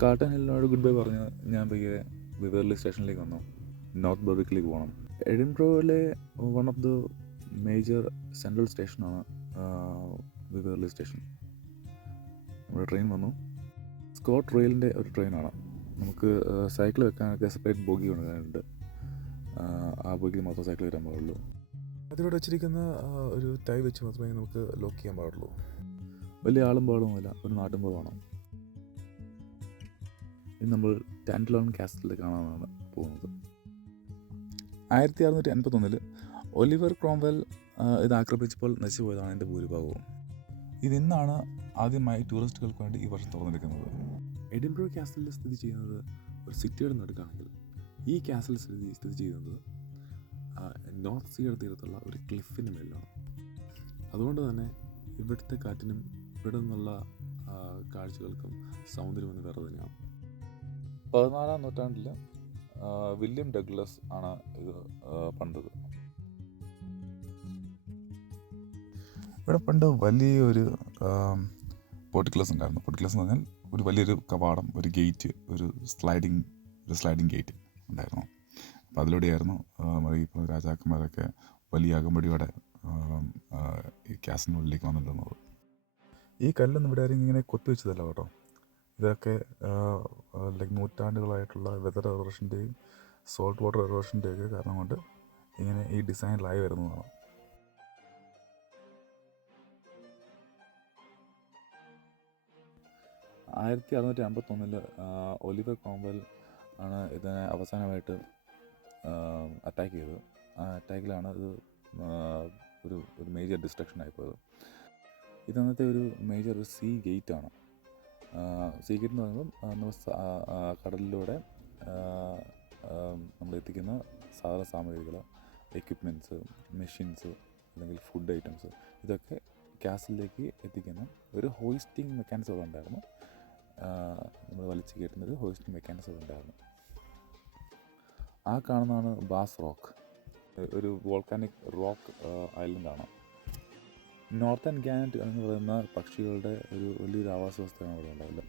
Cotton ഹില്ലിനോട് good bye പറഞ്ഞ് ഞാൻ പയ്യെ വിവേർലി സ്റ്റേഷനിലേക്ക് വന്നു. നോർത്ത് ബർവിക്കിലേക്ക് പോകണം. എഡിൻബ്രോയിലെ one of the major central സ്റ്റേഷനാണ് വിവേർലി സ്റ്റേഷൻ. നമ്മുടെ ട്രെയിൻ വന്നു. സ്കോട്ട് റെയിലിൻ്റെ ഒരു ട്രെയിനാണ്. നമുക്ക് സൈക്കിൾ വെക്കാനൊക്കെ സെപ്പറേറ്റ് ബോഗി കൊണ്ടുവരാനുണ്ട്. ആ ബോഗിയിൽ മാത്രം സൈക്കിൾ വരാൻ പാടുള്ളൂ. അതിലൂടെ വെച്ചിരിക്കുന്ന ഒരു ടൈ വെച്ച് മാത്രമേ നമുക്ക് ലോക്ക് ചെയ്യാൻ പാടുള്ളൂ. വലിയ ആളും പാടുമല്ല, ഒരു നാട്ടും പാടുമാണ്. ഇത് നമ്മൾ ടാൻഡലോൺ കാസ്റ്റലിൽ കാണാനാണ് പോകുന്നത്. 1681 ഒലിവർ ക്രോംവെൽ ഇത് ആക്രമിച്ചപ്പോൾ നശിച്ചു പോയതാണ് എൻ്റെ ഭൂരിഭാഗവും. ഇതിന്നാണ് ആദ്യമായി ടൂറിസ്റ്റുകൾക്ക് വേണ്ടി ഈ വർഷം തുറന്നെടുക്കുന്നത്. എഡിൻബ്രോ കാസ്റ്റലിൽ സ്ഥിതി ചെയ്യുന്നത് ഒരു സിറ്റിയുടെ നടുക്കാണെങ്കിൽ ഈ കാസ്റ്റൽ സ്ഥിതി ചെയ്യുന്നത് നോർത്ത് സീയുടെ തീരത്തുള്ള ഒരു ക്ലിഫിന് മേലാണ്. അതുകൊണ്ട് തന്നെ ഇവിടുത്തെ കാറ്റിനും ഇവിടെ നിന്നുള്ള കാഴ്ചകൾക്കും സൗന്ദര്യമെന്ന് വേറെ തന്നെയാണ്. 14-ാം നൂറ്റാണ്ടിൽ വില്യം ഡഗ്ലസ് ആണ് ഇത് പണിതത്. ഇവിടെ പണ്ട് വലിയൊരു പോർട്ടിക്കുലസ് ഉണ്ടായിരുന്നു. പോർട്ടിക്കുലസ് എന്ന് പറഞ്ഞാൽ ഒരു വലിയൊരു കവാടം, ഒരു ഗേറ്റ്, ഒരു സ്ലൈഡിങ് ഗേറ്റ് ഉണ്ടായിരുന്നു. അപ്പോൾ അതിലൂടെയായിരുന്നു ഇപ്പോൾ രാജാക്കന്മാരൊക്കെ വലിയ അകമ്പടിയോടെ ഈ കാസിനുള്ളിലേക്ക് വന്നിട്ടുള്ളത്. ഈ കല്ലൊന്നും ഇവിടെ ആരും ഇങ്ങനെ കൊത്തിവെച്ചതല്ല കേട്ടോ. ഇതൊക്കെ നൂറ്റാണ്ടുകളായിട്ടുള്ള വെതർ എറോഷൻ്റെയും സോൾട്ട് വാട്ടർ എറോഷൻ്റെയൊക്കെ കാരണം കൊണ്ട് ഇങ്ങനെ ഈ ഡിസൈനിലായി വരുന്നതാണ്. ആയിരത്തി 1651 ഒലിവർ ക്രോംവെൽ ആണ് ഇതിനെ അവസാനമായിട്ട് അറ്റാക്ക് ചെയ്തത്. ആ അറ്റാക്കിലാണ് ഇത് ഒരു മേജർ ഡിസ്ട്രക്ഷൻ ആയിപ്പോയത്. ഇതന്നത്തെ ഒരു മേജർ സീ ഗേറ്റാണ്. സീ ഗേറ്റ് എന്ന് പറയുമ്പം നമ്മൾ കടലിലൂടെ നമ്മൾ എത്തിക്കുന്ന സാധാരണ സാമഗ്രികൾ, എക്യുപ്മെൻറ്റ്സ്, മെഷീൻസ് അല്ലെങ്കിൽ ഫുഡ് ഐറ്റംസ് ഇതൊക്കെ കാസിലേക്ക് എത്തിക്കുന്ന ഒരു ഹോയിസ്റ്റിംഗ് മെക്കാനിസം ഉണ്ടായിരുന്നു. നമ്മൾ വലിച്ചു കയറ്റുന്നൊരു ഹോയിസ്റ്റിംഗ് മെക്കാനിസം ഉണ്ടായിരുന്നു. ആ കാണുന്നതാണ് ബാസ് റോക്ക്, ഒരു വോൾക്കാനിക് റോക്ക് ഐലൻഡാണ്. നോർത്തേൺ ഗാനറ്റ് എന്ന് പറയുന്ന പക്ഷികളുടെ ഒരു വലിയൊരു ആവാസ വ്യവസ്ഥയാണ് ഇവിടെ ഉണ്ടാവില്ല.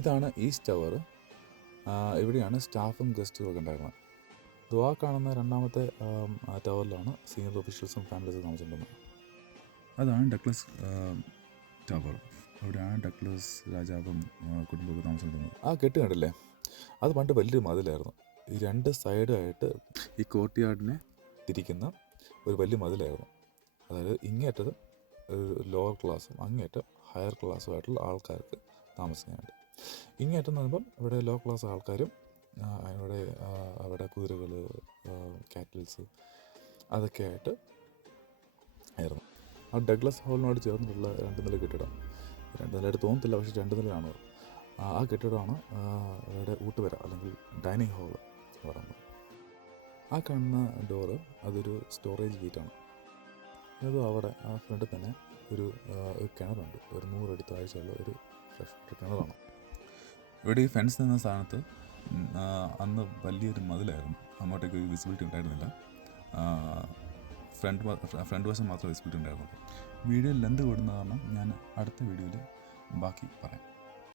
ഇതാണ് ഈസ്റ്റ് ടവർ. ഇവിടെയാണ് സ്റ്റാഫും ഗസ്റ്റുകളൊക്കെ ഉണ്ടായിരുന്നത്. ആ കാണുന്ന രണ്ടാമത്തെ ടവറിലാണ് സീനിയർ ഒഫീഷ്യൽസും ഫാമിലീസും താമസിക്കുന്നത്. അതാണ് ഡഗ്ലസ് ടവർ. അവിടെയാണ് ഡഗ്ലസ് രാജാവും കുടുംബമൊക്കെ താമസിക്കുന്നത്. ആ കെട്ട് കണ്ടില്ലേ, അത് പണ്ട് വലിയൊരു മതിലായിരുന്നു. ഈ രണ്ട് സൈഡായിട്ട് ഈ കോർട്ട്യാർഡിനെ തിരിക്കുന്ന ഒരു വലിയ മതിലായിരുന്നു. അതായത് ഇങ്ങേറ്റത് ഒരു ലോവർ ക്ലാസ്സും അങ്ങേറ്റം ഹയർ ക്ലാസ്സുമായിട്ടുള്ള ആൾക്കാർക്ക് താമസിക്കാനായിട്ട്. ഇങ്ങേറ്റം എന്ന് പറയുമ്പം ഇവിടെ ലോ ക്ലാസ് ആൾക്കാരും അവിടെ കുതിരകൾ, കാറ്റിൽസ് അതൊക്കെ ആയിട്ട് ആയിരുന്നു. ആ ഡഗ്ലസ് ഹാളിനോട് ചേർന്നിട്ടുള്ള 2 നില കെട്ടിടം, 2 നിലയായിട്ട് തോന്നത്തില്ല, പക്ഷേ 2 നിലയാണ്. ആ കെട്ടിടമാണ് അവിടെ ഊട്ടുവര അല്ലെങ്കിൽ ഡൈനിങ് ഹാള് എന്ന് പറയുന്നത്. ആ കാണുന്ന ഡോറ് അതൊരു സ്റ്റോറേജ് ഗേറ്റാണ്. അതും അവിടെ ആ ഫ്രണ്ടിൽ തന്നെ ഒരു കിണറുണ്ട്. ഒരു 100 അടി താഴ്ചയുള്ള ഒരു ഫ്രഷ് വാട്ടർ കിണറാണ്. ഇവിടെ ഈ ഫെൻസ് നിന്ന സ്ഥാനത്ത് അന്ന് വലിയൊരു മതിലായിരുന്നു. അങ്ങോട്ടേക്ക് വിസിബിലിറ്റി ഉണ്ടായിരുന്നില്ല. ഫ്രണ്ട് വശം മാത്രമേ വിസിബിലിറ്റി ഉണ്ടായിരുന്നുള്ളൂ. വീഡിയോ ലെന്ത് കൂടുന്ന കാരണം ഞാൻ അടുത്ത വീഡിയോയിൽ ബാക്കി പറയാം.